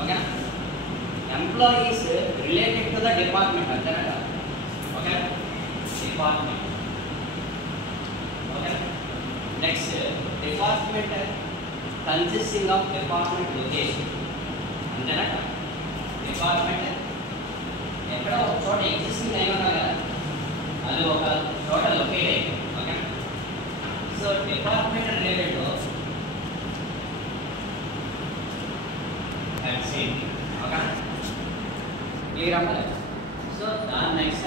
ఓకేనా. Employees related to the department అంతేనా. Okay, department. Okay, next department consisting of department location అంతేనా. డిపార్ట్మెంట్ ఎక్కడ ఒక చోట ఎగ్జిస్టింగ్ అయి ఉన్నా కదా, అది ఒక చోట లొకేట్ అయ్యింది. Okay, so department related at same. Okay, clear అవ్వాలి. సో దాని నెక్స్ట్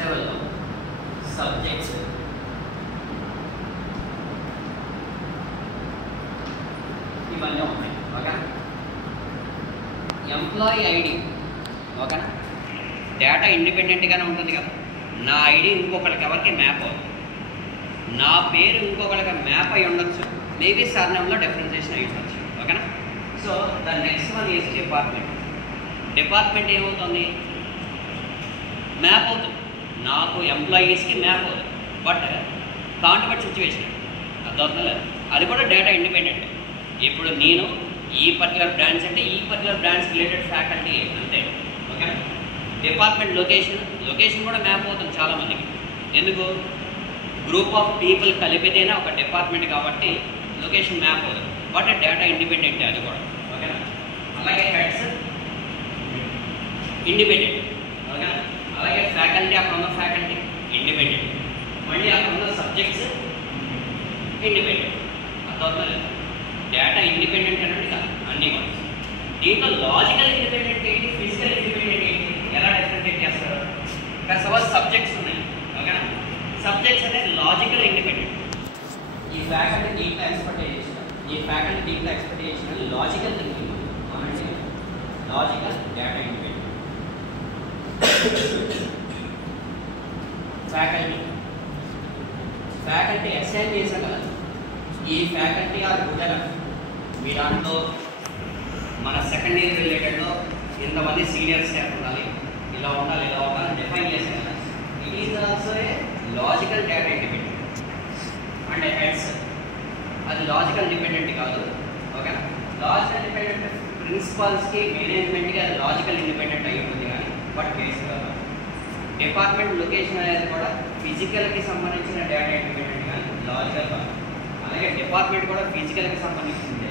లెవెల్లో సబ్జెక్ట్స్. ఇవన్నీ ఉన్నాయి. Okay, employee ID. ఓకేనా, డేటా ఇండిపెండెంట్గానే ఉంటుంది కదా. నా ఐడి ఇంకొకరికి ఎవరికి మ్యాప్ అవుతుంది, నా పేరు ఇంకొకరికి మ్యాప్ అయి ఉండొచ్చు, మేబీ సర్నేమ్లో డిఫరెన్షియేషన్ అయి ఉండొచ్చు. ఓకేనా. So the next one is department. Department ఏమవుతుంది, మ్యాప్ అవుతుంది, నాకు ఎంప్లాయీస్కి మ్యాప్ అవుతుంది. బట్ కాంట్రాక్ట్ సిచ్యువేషన్ అర్థమవుతుందా, అది కూడా డేటా ఇండిపెండెంట్. ఇప్పుడు నేను ఈ పర్టికులర్ బ్రాంచ్ అంటే ఈ పర్టికులర్ బ్రాంచ్ రిలేటెడ్ ఫ్యాకల్టీ అంతే. ఓకే, డిపార్ట్మెంట్ లొకేషన్ కూడా మ్యాప్ అవుతుంది చాలామందికి. ఎందుకు, గ్రూప్ ఆఫ్ పీపుల్ కలిపితేనే ఒక డిపార్ట్మెంట్ కాబట్టి లొకేషన్ మ్యాప్ అవుతుంది. బట్ డేటా ఇండిపెండెంట్ అది కూడా. ఓకేనా. అలాగే హెడ్స్ ఇండిపెండెంట్. ఓకేనా. అలాగే ఫ్యాకల్టీ, అక్కడ ఉన్న ఫ్యాకల్టీ ఇండిపెండెంట్. మళ్ళీ అక్కడ ఉన్న సబ్జెక్ట్స్ ఇండిపెండెంట్. అర్థమవుతుందా, డేటా ఇండిపెండెంట్ అనేది కాదు అన్నీ కూడా. దీంట్లో లాజికల్ ఇండిపెండెంట్ ఏంటి, ఫిజికల్ ఇండిపెండెంట్ ఏంటి, ఎలా డిఫరెన్షియేట్ చేస్తారు. ఇక్కడ సపోజ్ సబ్జెక్ట్స్ ఉన్నాయి. ఓకేనా, సబ్జెక్ట్స్ అనేది లాజికల్ ఇండిపెండెంట్. ఈ ఫ్యాకల్టీ దీంట్లో ఎక్స్పెక్ట్ చేసిన, ఈ ఫ్యాకల్టీ దీంట్లో ఎక్స్పెక్ట్ చేసిన లాజికల్ థింకింగ్ అంటే logical data independent. Faculty assign చేశాం కదా, ఈ ఫ్యాకల్టీ ఆర్ గుడ్. మీ దాంట్లో మన సెకండ్ ఇయర్ రిలేటెడ్లో ఇంతమంది సీనియర్ స్టాఫ్ ఉండాలి, ఇలా ఉండాలి, ఇలా ఉండాలి డిఫైన్ చేశాం కదా. It is also a logical data independent. అంటే హెడ్స్ అది లాజికల్ డిపెండెంట్ కాదు. ఓకే, లాజికల్ డిపెండెంట్ ప్రిన్సిపల్స్కి మేనేజ్మెంట్కి అది లాజికల్ ఇండిపెండెంట్ అయ్యి ఉంటుంది కానీ బట్ కేసు కాదు. డిపార్ట్మెంట్ లొకేషన్ అనేది కూడా ఫిజికల్కి సంబంధించిన డేటా ఇండిపెండెంట్ కానీ లాజికల్ కాదు. అలాగే డిపార్ట్మెంట్ కూడా ఫిజికల్కి సంబంధించిందే,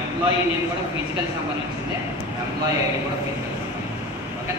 ఎంప్లాయీ నేమ్ కూడా ఫిజికల్కి సంబంధించిందే, ఎంప్లాయీ ఐడి కూడా ఫిజికల్కి సంబంధించింది. ఓకే.